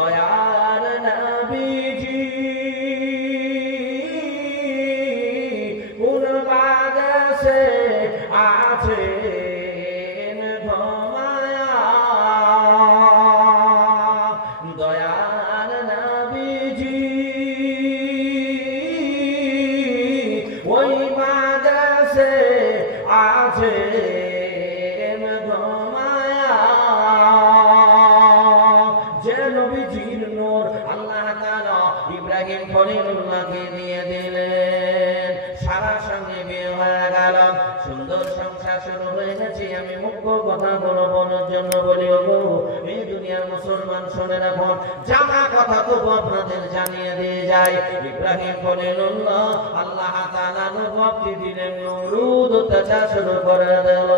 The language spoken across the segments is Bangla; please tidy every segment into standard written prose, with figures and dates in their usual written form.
দয়ার নবীজি কোন বাদেশে আছেন ঘুমায়া, দয়ার নবীজি ওই বাদেশে আছেন ঘুমায়া। যে নবীজির নূর আল্লাহ তাআলা ইব্রাহিম খলিলুল্লাহকে দিয়ে দিলেন, সারা সঙ্গে বিয়ে হয়ে গেল, সুন্দর সংসার শুরু হয়ে গেছে। আমি মুখ্য কথা বলার জন্য বলি, ওগো এই দুনিয়ার মুসলমান শুনে রাখুন, জানা কথা তো আপনাদের জানিয়ে দিয়ে যায়। ইব্রাহিম খলিলুল্লাহ আল্লাহ তাআলা নবুয়ত দিলেন, নমরুদ অত্যাচার শুরু করে দিল।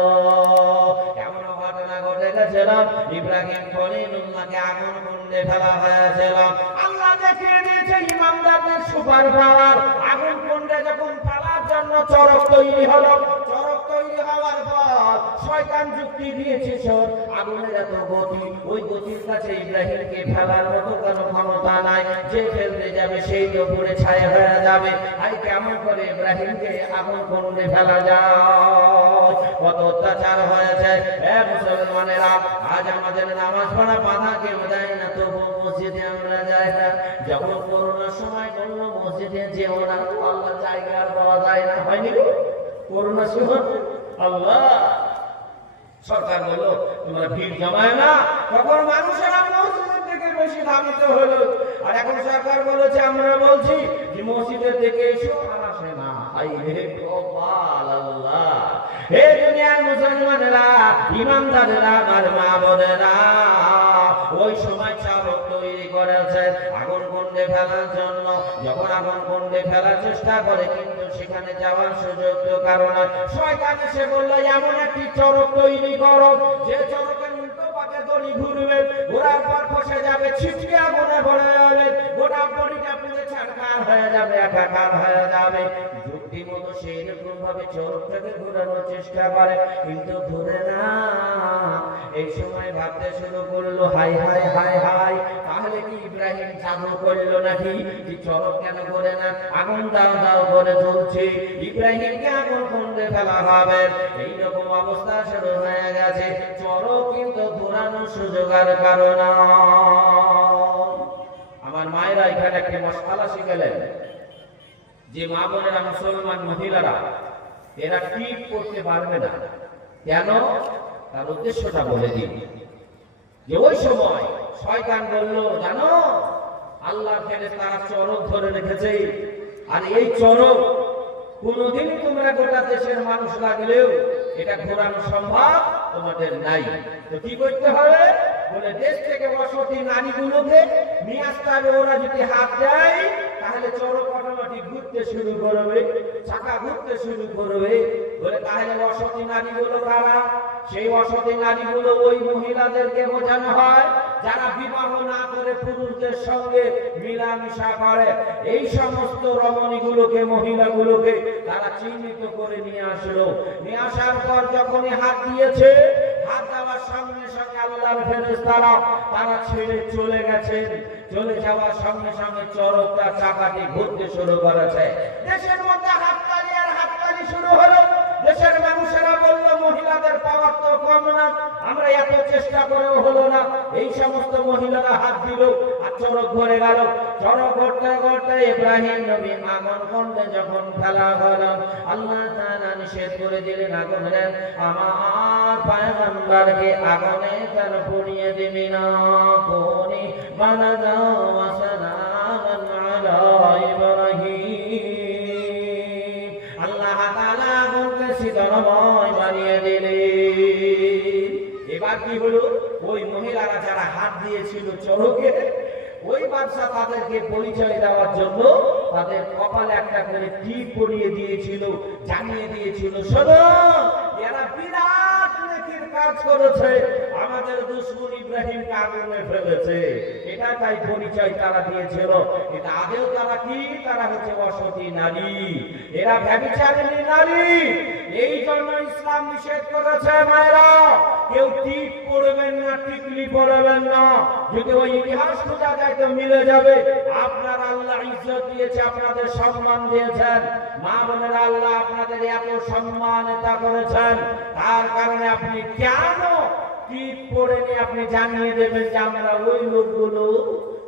এমন ঘটনা ঘটে গেছিল, ইব্রাহিম খলিলুল্লাহকে আগুন কুণ্ডে ফেলা হয়েছিল। আল্লাহ দেখিয়ে দিয়েছে ইমানদারদের সুপার পাওয়ার। আগুন কুণ্ডে যখন ফেলার জন্য চরক তৈরি হলো, চরক তৈরি হওয়ার পর শয়তান যুক্তি দিয়েছে, সর আগুনের এত গতি, ওই গতির কাছে ইব্রাহিমকে ফেলার মতো কোনো ক্ষমতা নাই, যে ফেলতে যাবে সেই তো পুড়ে ছাই হয়ে যাবে। আর কেমন করে ইব্রাহিমকে আগুন কুণ্ডে ফেলা যায়? কত অত্যাচার হয়েছে। মুসলমানেরা, আজ আমাদের নামাজ পড়া বাধা কেউ দেয় না, তবু মসজিদে আমরা যাই না। যখন করোনার সময় বললো মসজিদে যেও না, আল্লাহ জায়গা আর পাওয়া যায় না, হয়নি? করোনার সময় আল্লাহ সরকার বললো তোমরা ভিড় জমায় না, তখন মানুষেরা মসজিদের থেকে বেশি ধাবিত হলো। আর এখন সরকার বলেছে, আমরা বলছি যে মসজিদের থেকে এসো, আর আসে না। আল্লাহ, হে দুনিয়ার মুসলমানেরা, ইমানদারেরা, আমার মা বোনেরা, ওই সময় চাবক তৈরি করেছে আগুন কুণ্ডে ফেলার জন্য। যখন আগুন কুণ্ডে ফেলার চেষ্টা করে, কিন্তু সেখানে যাওয়ার সুযোগ তো কারণ শয়তান এসে বললো, এমন একটি চরক তৈরি করো যে চরকের উল্টো পাকে দড়ি ঘুরবে, ঘোরার পর ফসে যাবে, ছিটকে আগুনে পড়ে যাবে, গোটা বডিটা পুড়ে ছারখার হয়ে যাবে, একাকার হয়ে যাবে। যুক্তি মতো সেই রকম ভাবে চরকটাকে ঘোরানোর চেষ্টা করে, কিন্তু ঘুরে না। এই সময় ভাবতে শুরু করলো, হাই হাই হাই হাই, তাহলে কি ইব্রাহিম জাদু করলো নাকি? যে চরক কেন করে না, আগুন দাও দাও করে জ্বলছে, ইব্রাহিমকে আগুন কুণ্ডে ফেলা হবে। এইরকম অবস্থা শুরু হয়ে গেছে। চরক কিন্তু ঘোরানোর সুযোগ আর কারণ। আমার মায়েরা এখানে একটি মশালা শিখেলেন, যে মা বোনেরা মুসলমান মহিলারা এরা টিপ করতে পারবে না। কেন? তার উদ্দেশ্যটা বলে দিই। যে ওই সময় শয়তান বলল, জানো আল্লাহর ফেরেশতারা চরক ধরে রেখেছে, আর এই চরক কোনদিনই তোমরা গোটা দেশের মানুষ লাগলেও এটা ঘোরানো সম্ভব তোমাদের নাই। তো কি করতে হবে? বলে দেশ থেকে বসতি নারীগুলোকে নিয়ে আসতে হবে। ওরা যদি হাত দেয় তাহলে চরক অটোমেটিক ঘুরতে শুরু করবে, চাকা ঘুরতে শুরু করবে। বলে তাহলে বসতি নারীগুলো কারা? সেই বসতি নারীগুলো ওই মহিলাদেরকে বোঝানো হয় যারা বিবাহ না করে পুরুষদের সঙ্গে মিলামিশা করে। এই সমস্ত রমণীগুলোকে, মহিলাগুলোকে তারা চিহ্নিত করে নিয়ে আসলো। নিয়ে আসার পর যখনই হাত দিয়েছে, হাত দেওয়ার সঙ্গে সঙ্গে আল্লাহর ফেরেশতারা তারা ছেড়ে চলে গেছেন। চলে যাওয়ার সঙ্গে সঙ্গে চরকটা চাকাটি ঘুরতে শুরু করেছে। দেশের মধ্যে হাততালি আর হাততালি শুরু হলো। দেশের মানুষেরা বলল, মহিলাদের পাওয়ার তো কম না, আমরা এত চেষ্টা করেও হলো না। এই সমস্ত মহিলারা হাত দিল আর চরক ঘুরে গেল। চরক ঘুরতে ঘুরতে ইব্রাহিম নবী আগুন কুণ্ডে যখন ফেলা হলো, আল্লাহ তাআলা নিষেধ করে দিলেন, আগুনের আমার পয়গম্বরকে আগুনে তার পুড়িয়ে দিবি না। কোনি বানাদা ওয়া সালামান আলা ইব্রাহিম। আল্লাহ তাআলা আগুনকে শীতলময় বানিয়ে দিলেন। এবার কি হলো? ওই মহিলারা যারা হাত দিয়েছিল চরকে, ওই বাদশা তাদেরকে পরিচয় দেওয়ার জন্য তাদের কপালে একটা করে টিপ পরিয়ে দিয়েছিল, জানিয়ে দিয়েছিল, শোনো এরা বিরাট নেকির কাজ করেছে, আমাদের দুশমন ইব্রাহিমকে আগুনে ফেলেছে। এটা তাই পরিচয় তারা দিয়েছিল। এটা আদেও তারা কি? তারা হচ্ছে বসতি নারী, এরা ব্যভিচারিণী নারী। এই জন্য ইসলাম নিষেধ করেছে মায়েরা, কেউ টিপ পড়বেন না, টিকলি পড়বেন না। যদি ওই ইতিহাস খোঁজা যায় তো মিলে যাবে। আপনার আল্লাহ ইজ্জত দিয়েছে, আপনাদের সম্মান দিয়েছেন। মা বোনেরা, আল্লাহ আপনাদের এত সম্মানিতা করেছেন, তার কারণে আপনি কেন টিপ পড়ে নিয়ে আপনি জানিয়ে দেবেন যে আমরা ওই লোকগুলো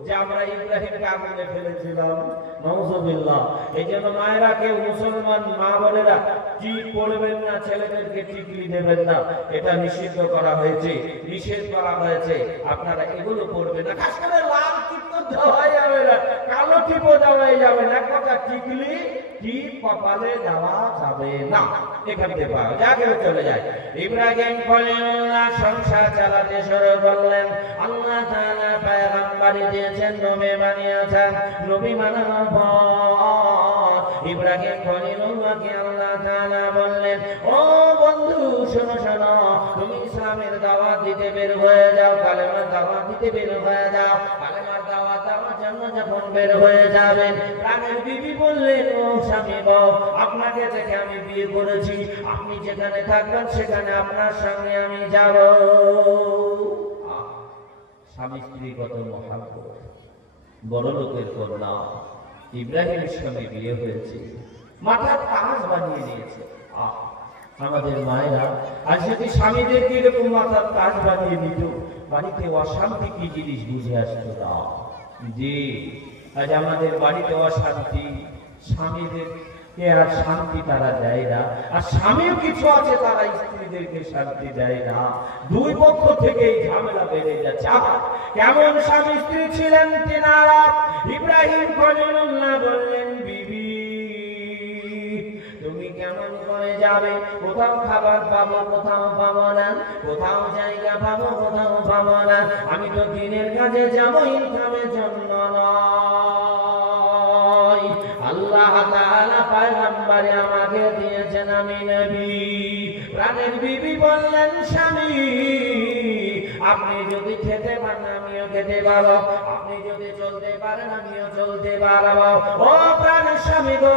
যে আমরা ইব্রাহিমকে আগুনে ফেলেছিলাম। নাউযুবিল্লাহ। এই জন্য মায়েরা, কেউ মুসলমান মা বোনেরা টিপ পড়বেন না, ছেলেদেরকে টিকলি দেবেন না, এটা নিষিদ্ধ করা হয়েছে, নিষেধ করা হয়েছে। আপনারা এগুলো পড়বেন না। খাস করে লাল টিপ তো দেওয়া যাবে না, কালো টিপও দেওয়া যাবে না। এক কথা, টিকলি টিপ কপালে দেওয়া যাবে না। এখান থেকে পাওয়া যাকে চলে যায়। ইব্রাহিম খলিলুল্লাহ সংসার চালাতে শুরু করলেন। আল্লাহ তাআলা পয়গম্বর দিয়েছেন, নবী বানিয়েছেন। নবী বানানোর পর ইব্রাহিম খলিলুল্লাহকে আল্লাহ তাআলা বললেন, ও বন্ধু শোনো শোনো, তুমি ইসলামের দাওয়াত দিতে বের হয়ে যাও, কালেমার দাওয়াত দিতে বের হয়ে যাও। কালেমার দাওয়াত দেওয়ার জন্য যখন বের হয়ে যাবেন, প্রাণের বিবি বললেন, ও স্বামী গো, আপনাকে দেখে আমি বিয়ে করেছি, আপনি যেখানে থাকবেন সেখানে আপনার সঙ্গে আমি যাব। স্বামী স্ত্রী কত মহাব্বত, বড় লোকের কন্যা, ইব্রাহিমের সঙ্গে বিয়ে হয়েছে, মাথার তাজ বানিয়ে নিয়েছে। আমাদের মায়েরা আজ যদি স্বামীদেরকে এরকম মাথার তাজ বানিয়ে দিত, বাড়িতে অশান্তি কি জিনিস বুঝে আসতো না। জি, আজ আমাদের বাড়িতে অশান্তি, স্বামীদের আর শান্তি তারা দেয় না, আর স্বামীও কিছু আছে তারা স্ত্রীদেরকে শান্তি দেয় না। দুই পক্ষ থেকে ঝামেলা বেড়ে যাচ্ছে। কেমন স্বামী স্ত্রী ছিলেন তিনারা? ইব্রাহিম খলিলুল্লাহ বললেন, বিবি তুমি কেমন করে যাবে? কোথাও খাবার পাবো, কোথাও পাবো না, কোথাও জায়গা পাবো, কোথাও পাবো না। আমি তো দিনের কাজে যাবো, ইনকামের জন্য নয়। আল্লাহ তাআলা পয়গম্বর আমাকে দিয়েছেন, আমি নবী। প্রাণের বিবি বললেন, স্বামী আপনি যদি খেতে পারেন আমিও খেতে পারবো, আপনি যদি চলতে পারেন আমিও চলতে পারবো। ও প্রাণের স্বামী গো,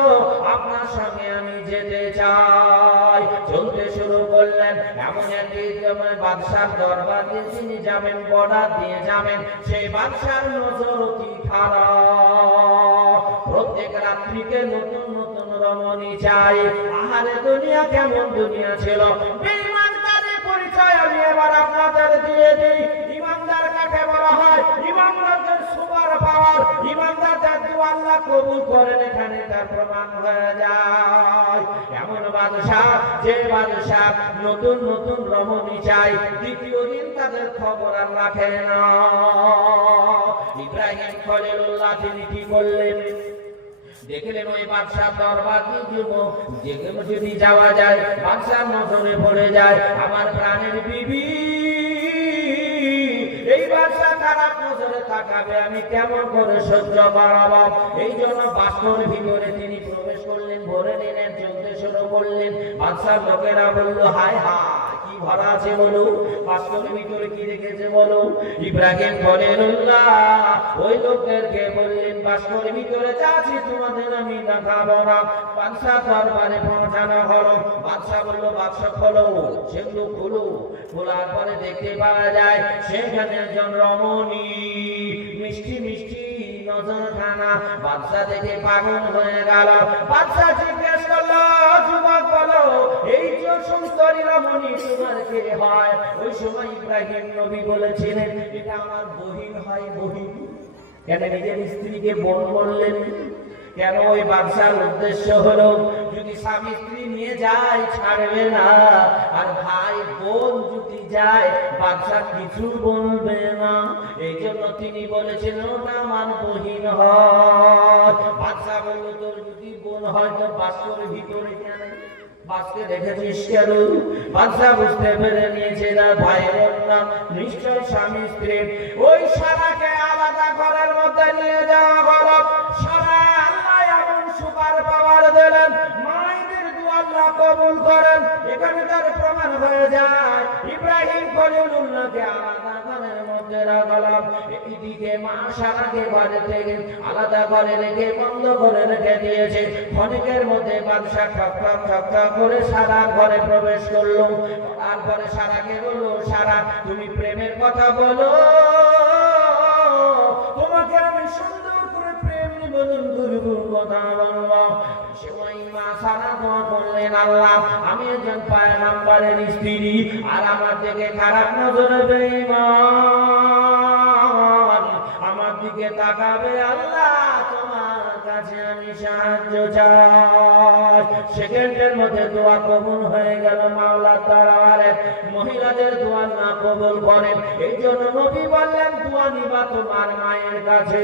আপনার সঙ্গে আমি যেতে চাই। চলতে শুরু করলেন। এমন একদিন বাদশার দরবার দিয়ে তিনি যাবেন, বর্ডার দিয়ে যাবেন। সেই বাদশার নজর অতি খারাপ। প্রত্যেক রাত্রিতে নতুন নতুন রমণী চাই। আহারে দুনিয়া কেমন দুনিয়া ছিল। বেঈমানদের পরিচয় আমি এবার আপনাদের দিয়ে দিই। ইমানদার কাকে বলা হয়? ইমানদারদের সুপার পাওয়ার, ইমানদারদের দোয়া আল্লাহ কবুল করেন, এখানে তার প্রমাণ হয়ে যায়। এমন বাদশাহ, যে বাদশাহ নতুন নতুন রমণী চাই, দ্বিতীয় দিন তাদের খবর আর রাখে না। ইব্রাহিম খলিলুল্লাহ তিনি কি করলেন? দেখলেন ওই বাদশার দরবার যেখানে যদি যাওয়া যায় বাদশার নজরে পড়ে যায়। আমার প্রাণের বিবি, এই বাদশা খারাপ নজরে তাকাবে, আমি কেমন করে সহ্য করাবো? এই জন্য বাসর ভিতরে তিনি প্রবেশ করলেন, ভরে নিলেন, চলতে শুরু করলেন। বাদশার লোকেরা বলল, হায় হায় কি ভরা আছে বলো, বাসরের ভিতরে কি রেখেছে বলো। ইব্রাহিম খলিলুল্লাহ ওই লোকদেরকে বললেন, বাসরের ভিতরে যা আছে তোমাদের আমি দেখাবো না। বাদশা দরবারে পৌঁছানো হলো। বাদশা বলল, বাদশা খোলো, সেগুলো খুলো। খোলার পরে দেখতে পাওয়া যায় সেখানে একজন রমণী, মিষ্টি মিষ্টি নজরখানা। বাদশা দেখে পাগল হয়ে গেল। বাদশা জিজ্ঞেস করলো, যুবক বলো, এই যে সুন্দরী রমণী তোমার কে হয়? ওই সময় ইব্রাহিম নবী বলেছিলেন, এটা আমার বহিন হয়। বহিন কেন নিজের স্ত্রীকে বোন বললেন কেন? ওই বাদশার উদ্দেশ্য হলো, যদি স্বামী স্ত্রী নিয়ে যায় ছাড়বে না, আর ভাই বোন যদি যায় বাদশা কিছু বলবে না। এই জন্য তিনি বলেছেন, ওটা আমার বহিন হয়। বাদশা বলল, তোর যদি বোন হয় তো বাসর ভিতরে কেন? বাসকে দেখেছিস কেন? বাদশা বুঝতে পেরে নিয়েছে না, ভাই বোন না, নিশ্চয় স্বামী স্ত্রী। ওই সারাকে আলাদা ঘরের মধ্যে নিয়ে যাওয়া হলো। সারা আল্লাহ এমন সুপার পাওয়ার দিলেন, মায়েদের দোয়া আল্লাহ কবুল করেন। এখানে তার প্রমাণ হয়ে যায় ইব্রাহিম খলিলুল্লাহকে আলাদা ঘরের মধ্যে মধ্যে রাখলাম। এইদিকে মা সারাকে ঘরে থেকে আলাদা করে রেখে বন্ধ করে রেখে দিয়েছে। ক্ষণিকের মধ্যে বাদশাহ ঠক ঠক ঠক ঠক করে সারা ঘরে প্রবেশ করলো। তারপরে সারাকে বললো, সারা তুমি প্রেমের কথা বলো, তোমাকে আমি সুন্দর করে প্রেম নিবেদন করব, কথা বলবো। সময় মা সারা দোয়া করলেন, আল্লাহ আমি একজন পয়গম্বরের স্ত্রী, আর আমার দিকে খারাপ নজরে বেঈমান আমার দিকে তাকাবে, আল্লাহ তোমার কাছে আমি সাহায্য চাই। সেকেন্ডের মধ্যে দোয়া কবুল হয়ে গেল। মাওলার দরবারে মহিলাদের দোয়া না কবুল করেন, এই জন্য নবী বললেন দোয়া নিবা তোমার মায়ের কাছে,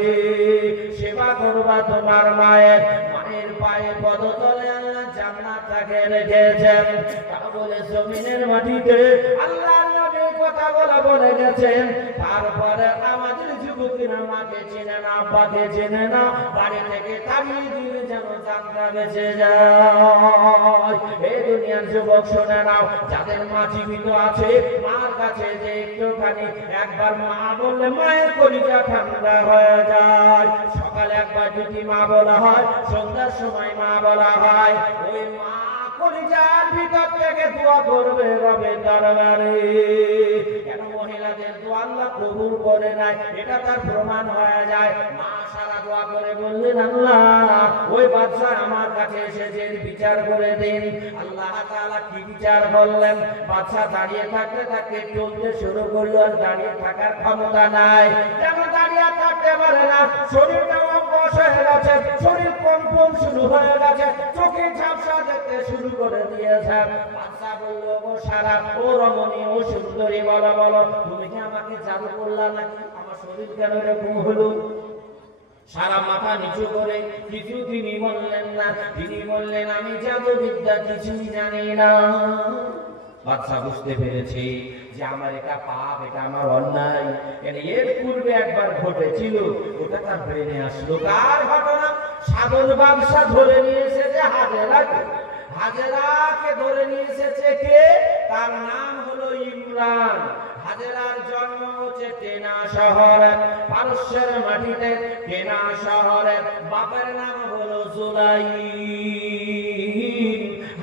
সেবা করবা তোমার মায়ের। মায়ের পায়ে পদতলে আল্লাহ জান্নাতটাকে রেখেছেন। তাহলে জমিনের মাটিতে আল্লাহ নবী কথা বলে গেছেন। তারপরে আমাদের যুবকেরা মাকে চেনে না, আব্বাকে চেনে না, বাড়ি থেকে তাড়িয়ে দিয়ে যেন জানটা বেঁচে যায়। এই দুনিয়ার যুবক শোনে নাও, যাদের মা জীবিত আছে, মার কাছে যে একটুখানি একবার মা বললে মায়ের কলিজা ঠান্ডা হয়ে যায়। সকালে একবার যদি মা বলা হয়, সন্ধ্যার সময় মা বলা হয়, ওই মা কলিজার ভিতর থেকে দোয়া করবে রবের দরবারে। কেন মহিলাদের দোয়া আল্লাহ কবুল করে নাই, এটা তার প্রমাণ হয়ে যায়। মা সারা দোয়া করে বললেন, আল্লাহ ওই বাদশা আমার কাছে এসেছে, বিচার করে দিন। আল্লাহ তাআলা কি বিচার করলেন? বাদশা দাঁড়িয়ে থাকতে থাকতে চলতে শুরু করলো, আর দাঁড়িয়ে থাকার ক্ষমতা নাই, যেন দাঁড়িয়ে থাকতে পারে না। শরীরটাও অবশ হয়ে গেছে, শরীর কম্পন শুরু হয়ে গেছে, চোখে ঝাপসা দেখতে শুরু করে দিয়েছে। বাদশা বলল, ও সারা, ও রমণী, ও সুন্দরী, বলো বলো, তুমি কি আমাকে জাদু করলা নাকি? আমার শরীর কেন এরকম হলো? সারা মাথা নিচু করে কিছু তিনি বললেন না। তিনি বললেন, আমি জাদু বিদ্যা কিছুই জানি না। বাদশা বুঝতে পেরেছে যে আমার এটা পাপ, এটা আমার অন্যায়। এর পূর্বে একবার ঘটেছিল, ওটা তার ব্রেনে আসলো। কার ঘটনা? সাধন বাদশা ধরে নিয়ে এসেছে হাজেরাকে। হাজেরাকে ধরে নিয়ে এসেছে কে? তার নাম হলো ইমরান। হাজেরার জন্ম হচ্ছে টেনা শহরে, পারস্যের মাটিতে টেনা শহরে। বাপের নাম হলো জুলাইম।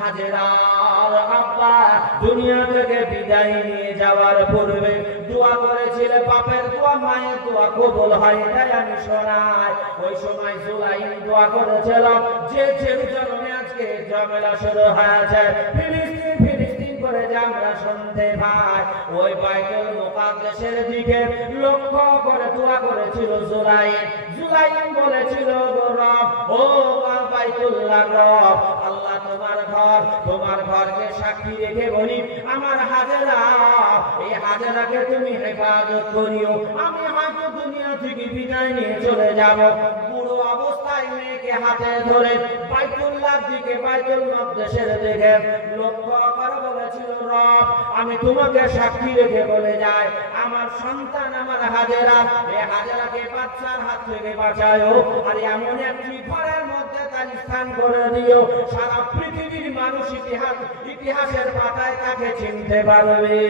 হাজেরার আব্বা দুনিয়া থেকে বিদায় নিয়ে যাওয়ার পূর্বে দোয়া করেছিল, বাপের দোয়া মায়ের দোয়া কবুল হয়, এটাই আমি শোনাই। ওই সময় জুলাইম দোয়া করেছিল, যে জেরুজালেমে আজকে ঝামেলা শুরু হয়েছে, ফিলিস্তিন ফিলিস্তিন করে যে আমরা শুনতে পাই, ওই বাইতুল মুকাদ্দাসের দিকে লক্ষ্য করে দোয়া করেছিল জুলাইম। জুলাইম বলেছিল, রব, ও বাইতুল্লাহ রব, আল্লাহ তোমার ঘরকে সাক্ষী রেখে বলি, আমার হাজেরা, এই হাজেরাকে তুমি হেফাজত করিও। আমি হয়তো দুনিয়া থেকে বিদায় নিয়ে চলে যাব, বুড়ো অবস্থায় মেয়েকে হাতে ধরে বাইতুল্লাহ দিকে, বাইতুল মুকাদ্দাসের দিকে লক্ষ্য করে বলেছিল, রব, আমি তোমাকে সাক্ষী রেখে বলে যাই, আমার সন্তান, আমার হাজেরা, এই হাজেরাকে বাদশার হাত থেকে বাঁচাও, আর এমন একটি ঘরের মধ্যে তার স্থান করে দিও, সারা পৃথিবীর মানুষ ইতিহাসের পাতায় তাকে চিনতে পারবে।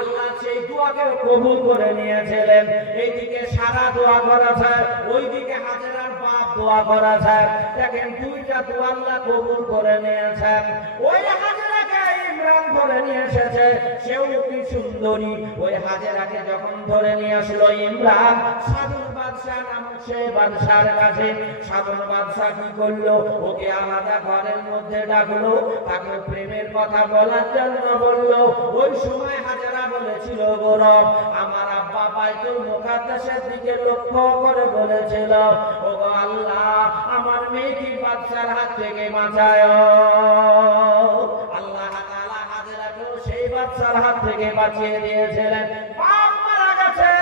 আল্লাহ সেই দোয়াকে কবুল করে নিয়েছিলেন। এইদিকে সারা দোয়া করেছে, ওইদিকে হাজেরার বাপ দোয়া করেছে। দেখেন, দুইটা দোয়া আল্লাহ কবুল করে নিয়েছেন। ওই হাজেরাকে ইমরান ধরে নিয়ে এসেছে, সেও কি সুন্দরী। ওই হাজেরাকে যখন ধরে নিয়ে আসলো ইমরান, সাধন বাদশা নামক সেই বাদশার কাছে, সাধন বাদশা কি করলো? ওকে আলাদা ঘরের মধ্যে ডাকলো, তাকে প্রেমের কথা বলার জন্য বললো। ওই সময় হাজেরা বলেছিল, গৌরব, আমার আব্বা বাইতুল মুকাদ্দাসের দিকে লক্ষ্য করে বলেছিল, ও আল্লাহ, আমার মেয়েকে বাদশার হাত থেকে বাঁচায়। আল্লাহ তাআলা হাজেরাকেও সেই বাদশার হাত থেকে বাঁচিয়ে দিয়েছিলেন। বাপ মারা গেছে,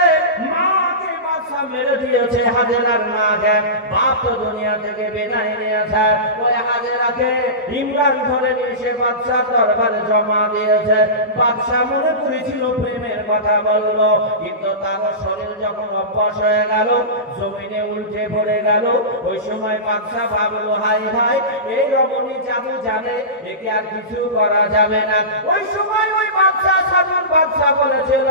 মাকে বাদশা মেরে দিয়েছে হাজেরার মাকে। বাপ তো দুনিয়া থেকে বিদায় নিয়েছে, ওই হাজেরাকে ইমরান ধরে নিয়ে সে বাদশার দরবারে জমা দিয়েছে। বাদশা মনে করেছিল প্রেমের কথা বললো, কিন্তু তার শরীর যখন অভ্যাস হয়ে গেল, জমিনে উল্টে পড়ে গেল। ওই সময় বাদশা ভাবলো, হাই হাই, এই রমণী জাদু জানে, একে আর কিছু করা যাবে না। ওই সময় ওই বাদশা সাধারণ বাদশা বলেছিল,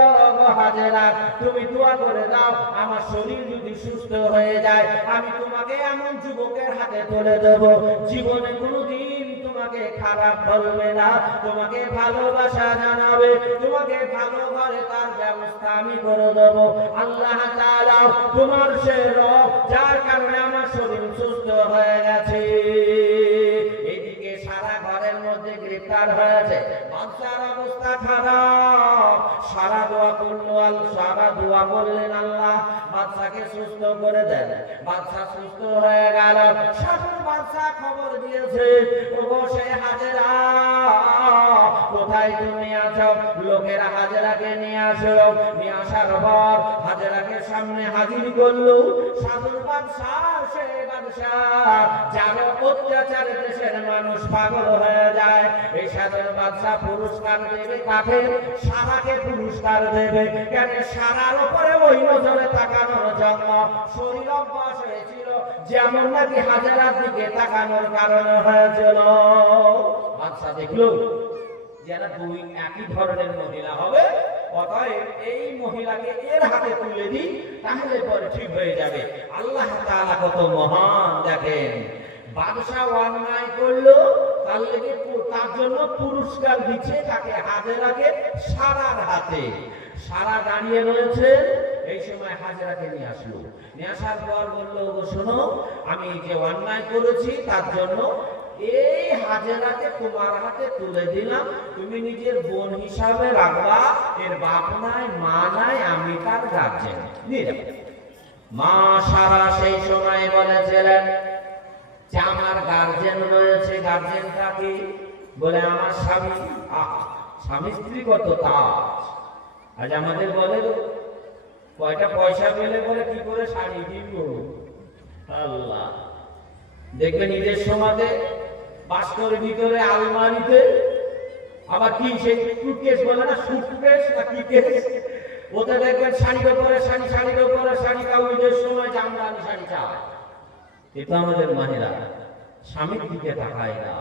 হাজেরা তুমি দোয়া করে দাও, আমার শরীর যদি সুস্থ হয়ে যায় আমি তোমাকে এমন যুবকের হাতে তুলে দেব, জীবনে কোনোদিন তোমাকে খারাপ বলবে না, তোমাকে ভালোবাসা জানাবে, তোমাকে ভালো ঘরে তার ব্যবস্থা আমি করে দেব। আল্লাহ তাআলা তোমার সে রব, যার কারণে আমার শরীর সুস্থ হয়ে গেছে। এদিকে সারা ঘরের মধ্যে গ্রেফতার হয়েছে, বাদশার অবস্থা খারাপ। সারা দোয়া করলেন আল্লাহ বাদশাকে সুস্থ করে দেন। বাদশা সুস্থ হয়ে গেল। শাসন বাদশা খবর দিয়েছে, ওগো সে হাজেরা, কোথায় তুমি আছো? লোকেরা হাজেরাকে নিয়ে আসলো। নিয়ে আসার পর হাজেরাকে সামনে হাজির করলো। শাসন বাদশা সে বাদশা যার অত্যাচারে দেশের মানুষ পাগল হয়ে যায়, এই শাসন বাদশা পুরস্কার দেবে কাকে? সারাকে পুরস্কার দেবে। কেন? সারার উপরে ওই নজরে তাকানোর জন্য শরীর অভ্যাস হয়েছিল, যেমন নাকি হাজেরার দিকে তাকানোর কারণে হয়েছিল। বাদশা দেখলো যারা দুই একই ধরনের মহিলা হবে, অতএব এই মহিলাকে এর হাতে তুলে দিই, তাহলে পরে ঠিক হয়ে যাবে। আল্লাহ তাআলা কত মহান দেখেন। বাদশা অন্যায় করলো, তার জন্য পুরস্কার দিচ্ছে তাকে, হাজেরাকে সারার হাতে। সারা দাঁড়িয়ে রয়েছে। এই সময় হাজেরাকে নিয়ে আসলো। নিয়ে আসার পর বললো, শোনো, আমি যে অন্যায় করেছি তার জন্য এই হাজেরাকে তোমার হাতে তুলে দিলাম, তুমি নিজের বোন হিসাবে রাখবা, এর বাপ নাই মা নাই, আমি তার গার্জেন। মা সারা সেই সময় বলেছিলেন যে আমার গার্জেন রয়েছে। গার্জেনটা কি? বলে আমার স্বামী। স্বামী স্ত্রী কত তাজ। আজ আমাদের বলে কয়টা পয়সা পেলে বলে কি করে শাড়ি দিব। আল্লাহ দেখবে নিজের সমাজে বাস্কর ভিতরে আলমারিতে আবার কি সেই সুটকেস বলে না, সুটকেস না কি কেস, ওতে দেখবেন শাড়ির উপরে শাড়ি, শাড়ির উপরে শাড়ি, কাউদের সময় জামদানি শাড়ি চায়। এটা আমাদের মহিলা স্বামীর দিকে তাকায় না,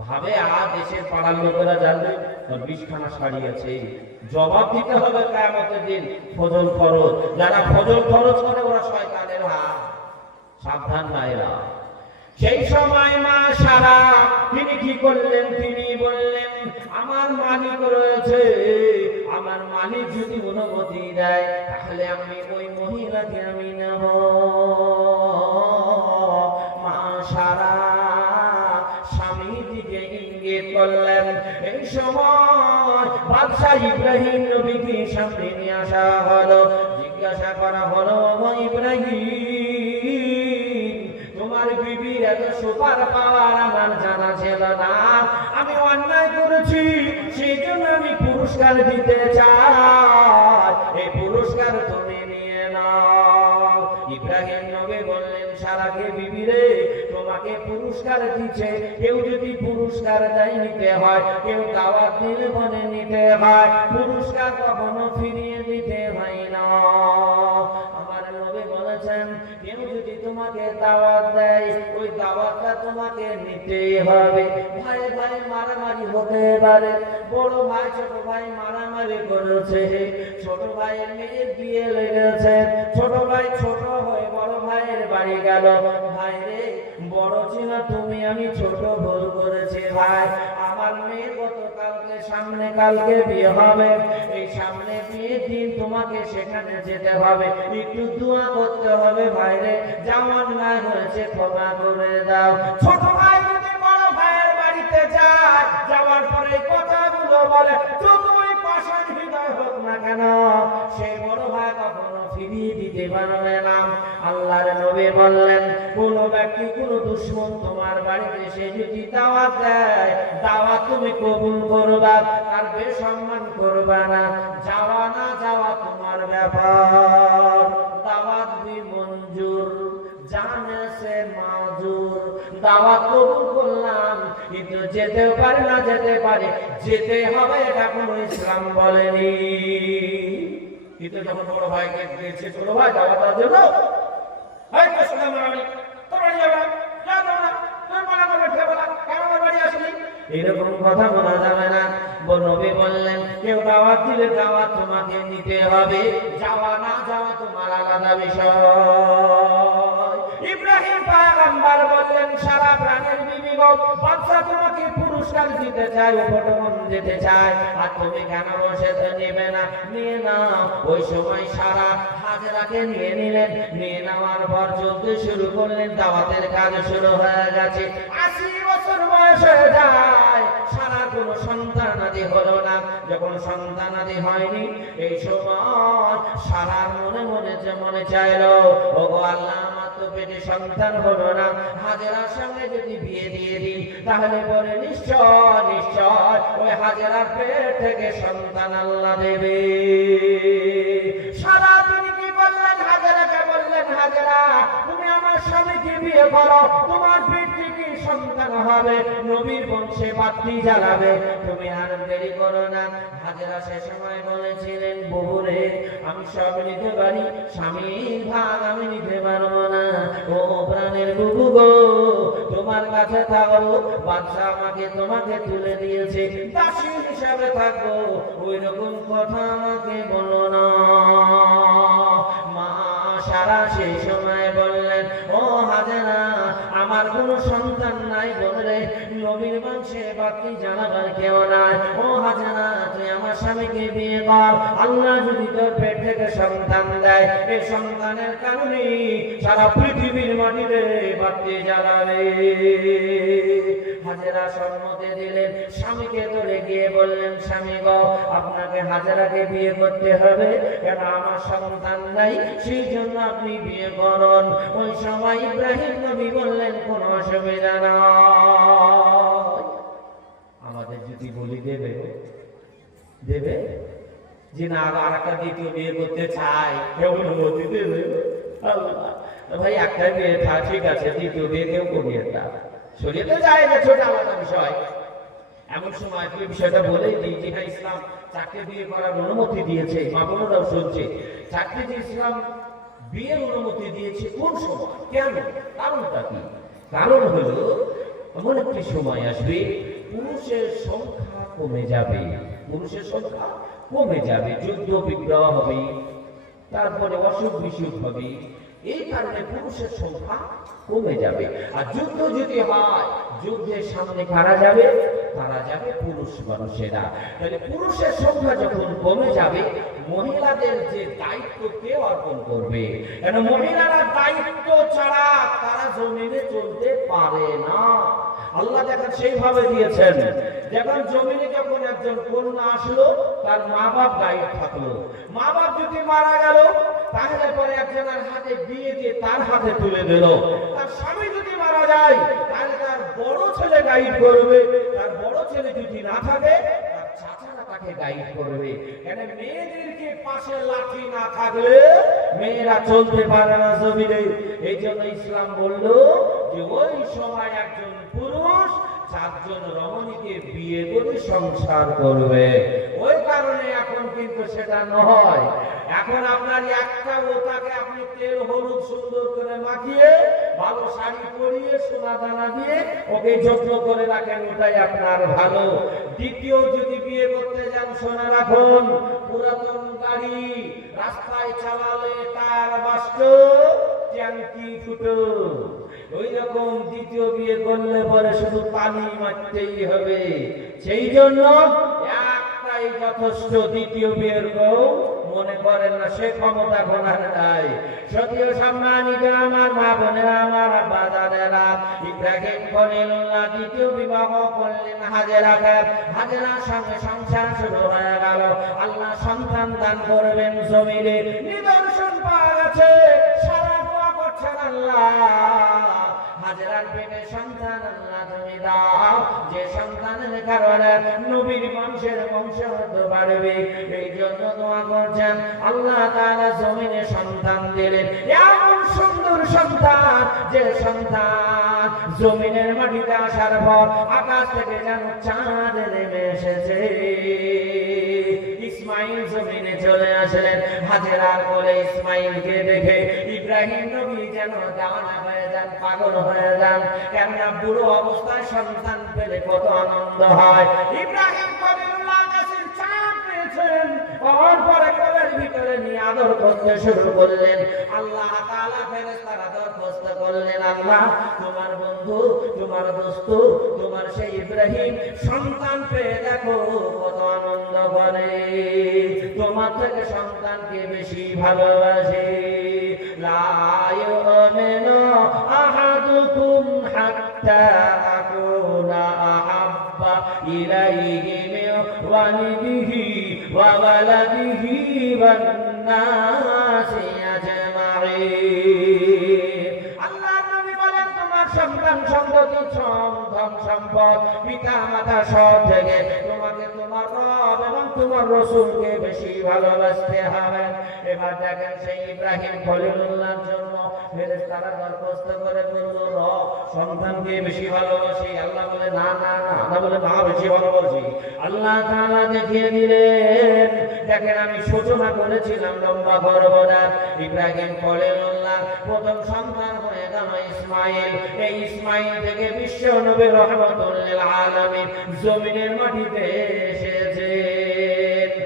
ভাবে দেশের পাড়ার লোকেরা জানবে 20খানা শাড়ি আছে, জবাব দিতে হবে কিয়ামতের দিন। ফজল খরচ, যারা ফজল খরচ করে ওরা শয়তানের হাত। সাবধান ভাইরা। সেই সময় মা সারা তিনি কি করলেন? তিনি বললেন, আমার মালিক রয়েছে, আমার মালিক যদি অনুমতি দেয় তাহলে আমি ওই মহিলাকে আমি নেব। মা সারা স্বামীর দিকে ইঙ্গিত করলেন। এই সময় বাদশা ইব্রাহিম নবীকে সামনে নিয়ে আসা হলো। জিজ্ঞাসা করা হলো, ইব্রাহিম, তোমার বিবির এত সুপার পাওয়ার আমার জানা ছিল না, আমি অন্যায় করেছি, সেই জন্য আমি পুরস্কার দিতে চাই, এই পুরস্কার তুমি নিয়ে নাও। ইব্রাহিম নবী বললেন, সারাকে বিবি রে, তোমাকে পুরস্কার দিচ্ছে, কেউ যদি পুরস্কার দেয় নিতে হয়, কেউ দাওয়াত দিলে বলে নিতে হয়, পুরস্কার কখনো ফিরিয়ে দিতে হয় না। আমার নবী বলেছেন, কেউ যদি তোমাকে দাওয়াত দেয় ওই দাওয়াতটা তোমাকে নিতেই হবে। ভাই ভাই মারামারি হতে পারে, বড় ভাই ছোট ভাই মারামারি করেছে, ছোট ভাইয়ের মেয়ের বিয়ে লেগেছে, ছোট ভাই ছোট হয়ে বড় ভাইয়ের বাড়ি গেল, ভাই রে বড় ছিল তুমি, আমি ছোট ভুল করেছি ভাই, আমার মেয়ে গতকালকে সামনে কালকে বিয়ে হবে, এই সামনে বিয়ের দিন তোমাকে সেখানে যেতে হবে, একটু দোয়া করতে হবে ভাই রে, যেমন না হয়েছে ক্ষমা করে দাও। ছোট ভাই যদি বড় ভাইয়ের বাড়িতে যায়, যাওয়ার পরে কথাগুলো বলে, যতই পাষাণ হৃদয় হোক না কেন, সেই বড় ভাই কখনো ফিরিয়ে দিতে পারবে না। আল্লাহর নবী বললেন, কোন ব্যক্তি কোন দুশমন তোমার বাড়িতে সে যদি দাওয়াত দেয়, দাওয়াত তুমি কবুল করবা, আর বেসম্মান করবা না, যাওয়া না যাওয়া তোমার ব্যাপার। দাওয়াত দিব দাওয়াত কবুল করলাম, কিন্তু যেতেও পারে না, যেতে পারে, যেতে হবে, এটা কোনো ইসলাম বলেনি। কিন্তু যখন বড় ভাইকে দিয়েছে, ছোট ভাই দাওয়াত দেওয়ার জন্য, হয়তো সালাম আলাইকুম, তোমরা যাও না, যাও না, তোমরা বলা বলা খেলা, কেন আমার বাড়ি আসলি? এরকম কথা বলা যাবে না। নবী বললেন, কেউ দাওয়াত দিলে দাওয়াত তোমাকে নিতে হবে, যাওয়া না যাওয়া তোমার আলাদা বিষয়। ইব্রাহিম পয়গম্বর বললেন, সারা প্রাণের বিবিগণ, বাদশা তোমাকে পুরস্কার দিতে চায়, উপটন দিতে চায়, আর তুমি কেন বসে তো নেবে না? নিয়ে নাও। ওই সময় সারা হাজরাকে নিয়ে নিলেন, নিয়ে নেওয়ার পর চলতে শুরু করলেন, দাওয়াতের কাজ শুরু হয়ে গেছে। 80 বছর বয়স হয়ে যায়, সারা কোনো সন্তানাদি হলো না। যখন সন্তানাদি হয়নি, এই সময় সারার মনে মনে যে মনে চাইলো, ও আল্লাহ, আমার তো পেটে সন্তান হলো না, হাজেরার সঙ্গে যদি বিয়ে দিয়ে দিই, তাহলে পরে নিশ্চয় নিশ্চয় ওই হাজেরার পেট থেকে সন্তান আল্লাহ দেবে। সারা তিনি কি বললেন? হাজেরাকে বললেন, হাজেরা, তুমি আমার স্বামীকে বিয়ে করো, তোমার পেট থেকে সন্তান হবে, নবীর বংশে বাতি জ্বালাবে, তুমি আর দেরি করো না। হাজেরা সে সময় বলেছিলেন, বহুরে, আমি সব নিতে পারি, স্বামীর ভাগ আমি নিতে পারবো না। ও প্রাণের বুবু গো, তোমার কাছে থাকবো, বাদশা আমাকে তোমাকে তুলে দিয়েছে, দাসী হিসাবে থাকবো, ওই রকম কথা আমাকে বলো না। মা সারা সেই সময় বললেন, ও হাজেরা, আমার কোনো সন্তান নাই বলে, নবীর বংশে বাকি জানাবার কেউ নাই। ও হাজেরা, তুই আমার স্বামীকে বিয়ে কর, আল্লাহ যদি তোর পেট থেকে সন্তান দেয়, এই সন্তানের কারণে সারা পৃথিবীর মাটিতে বাতি জ্বালাবে। হাজেরা সম্মতি দিলেন, স্বামীকে ধরে গিয়ে বললেন, স্বামী গো, আপনাকে হাজেরাকে বিয়ে করতে হবে, কেন আমার সন্তান নাই, সেই জন্য আপনি বিয়ে করুন। ওই সময় ইব্রাহিম নবী বললেন, কোনো অসুবিধা নয়। আমাদের যদি বলি দেবে, দেবে যে না, আর একটা দ্বিতীয় বিয়ে করতে চাই, কেউ অনুমতি দেবে? ভাই, একটা বিয়ে ঠিক আছে, দ্বিতীয় বিয়ে কেউ করিয়ে তা শরীয়তে যায় না, ছোট আলাদা বিষয়। এমন সময় এই বিষয়টা বলেই দিই, যেটা ইসলাম চাকরি বিয়ে করার অনুমতি দিয়েছে, মা বোনেরাও শুনছে, চাকরি যে ইসলাম বিয়ের অনুমতি দিয়েছে, কোন সময়, কেন, কারণটা কি? কারণ হলো, এমন একটি সময় আসবে, পুরুষের সংখ্যা কমে যাবে, পুরুষের সংখ্যা কমে যাবে, যুদ্ধ বিগ্রহ হবে, তারপরে অসুখ বিসুখ হবে, এই কারণে পুরুষের সংখ্যা কমে যাবে। আর যুদ্ধ যদি হয়, যুদ্ধের সামনে কারা যাবে? তারা যাবে পুরুষ মানুষেরা। তাহলে পুরুষের সংখ্যা যখন কমে যাবে, মহিলাদের যে দায়িত্ব কে অর্পণ করবে? কেন মহিলারা দায়িত্ব ছাড়া তারা জমিনে চলতে পারে না। আল্লাহ দেখেন সেইভাবে দিয়েছেন, যখন জমিনে যখন একজন কন্যা আসলো, তার মা বাপ গাইড থাকলো, মা বাপ যদি মারা গেল, তাহলে পরে একজনের হাতে বিয়ে দিয়ে তার হাতে তুলে দিল। তার স্বামী যদি মারা যায়, তাহলে তার বড় ছেলে গাইড করবে, তার বড় ছেলে যদি না থাকে, তার চাচারা তাকে গাইড করবে। কেন মেয়েদেরকে পাশে লাঠি না থাকলে মেয়েরা চলতে পারে না জমিনে। এই জন্য ইসলাম বললো যে ওই সময় একজন পুরুষ 4 জন রমণীকে বিয়ে করে সংসার করবে। ওই কারণে এখন কিন্তু সেটা নয়। এখন আপনার একটা ওটাকে আপনি তেল হলুদ সুন্দর করে মাখিয়ে, ভালো শাড়ি পরিয়ে, সোনা দানা দিয়ে ওকে যত্ন করে রাখেন, ওটাই আপনার ভালো। দ্বিতীয় যদি বিয়ে করতে যান, শোনা রাখুন, পুরাতন গাড়ি রাস্তায় চালালে টায়ার বাস্ট, ট্যাঙ্কি ফুটো, ওই রকম দ্বিতীয় বিয়ে করলে পরে শুধু পানি মারতেই হবে। সেই জন্য একটাই যথেষ্ট, দ্বিতীয় বিয়ের বউ মনে করেন না সে ক্ষমতা ঘোড়ার নাই। সতীয় সম্মানিত আমার মা বোনেরা, আমার বাজারেরা, ইব্রাহিম খলিলুল্লাহ দ্বিতীয় বিবাহ করলেন হাজেরাকে। হাজেরার সঙ্গে সংসার শুরু হয়ে গেল। আল্লাহ সন্তান দান করবেন জমিনে, নিদর্শন পাওয়া গেছে। সারা দোয়া করছেন, আল্লাহ হাজেরার পেটে সন্তান আল্লাহ তুমি দাও, যে সন্তানের কারণে নবীর বংশের বংশধর বাড়বে। এই জন্য দোয়া করছেন, আল্লাহ তাআলা জমিনে সন্তান দিলেন, এমন সুন্দর সন্তান, যে সন্তান জমিনের মাটিতে আসার পর আকাশ থেকে যেন চাঁদ নেমে এসেছে। ইসমাইল জমিনে চলে আসলেন, হাজেরার কোলে ইসমাইলকে দেখে ইব্রাহিম নবী যেন দেওয়ানা হয়ে যান, পাগল হয়ে যান। কেননা বুড়ো অবস্থায় সন্তান পেলে কত আনন্দ হয়। ইব্রাহিম খলিলুল্লাহ কাছে চাঁদ পেয়েছেন, পরে কোলের ভিতরে নিয়ে আদর করতে শুরু করলেন। আল্লাহ তাআলা ফেরেশতারা দরখাস্ত করলেন, আল্লাহ তোমার বন্ধু, তোমার দোস্ত, তোমার সেই ইব্রাহিম সন্তান পেয়ে দেখো কত আনন্দ করে, তোমার থেকে সন্তানকে বেশি ভালোবাসে। লা ইউমিনু আহাদুকুম হাত্তা আকুনা আহাব্বা ইলাইহি মিন ওয়ালিদিহি ওয়া ওয়ালাদিহি ওয়ান নাসি আজমাইন। আল্লাহর নবী বলেন, তোমার সন্তান সন্ততি ধন সম্পদ পিতা মাতা সব থেকে তোমাকে তোমার রব এবং তোমার রাসূলকে বেশি ভালোবাসতে হবে। এবার দেখেন সেই ইব্রাহিম খলিলুল্লাহর জন্য ফেরেশতারা দরখাস্ত করে বলল, রব সন্তানকে বেশি ভালোবাসি। আল্লাহ বলে না না না, আল্লাহ বলে না বেশি ভালোবাসি। আল্লাহ তাআলা দেখিয়ে দিলেন, দেখেন আমি সূচনা করেছিলাম লম্বা গর্ভধার, ইব্রাহিম খলিলুল্লাহ প্রথম সন্তান হয়ে গেল ইসমাইল। এই ইসমাইল থেকে বিশ্ব নবী রহমাতুল লিল আলামিন জমিনের মাটিতে এসেছে।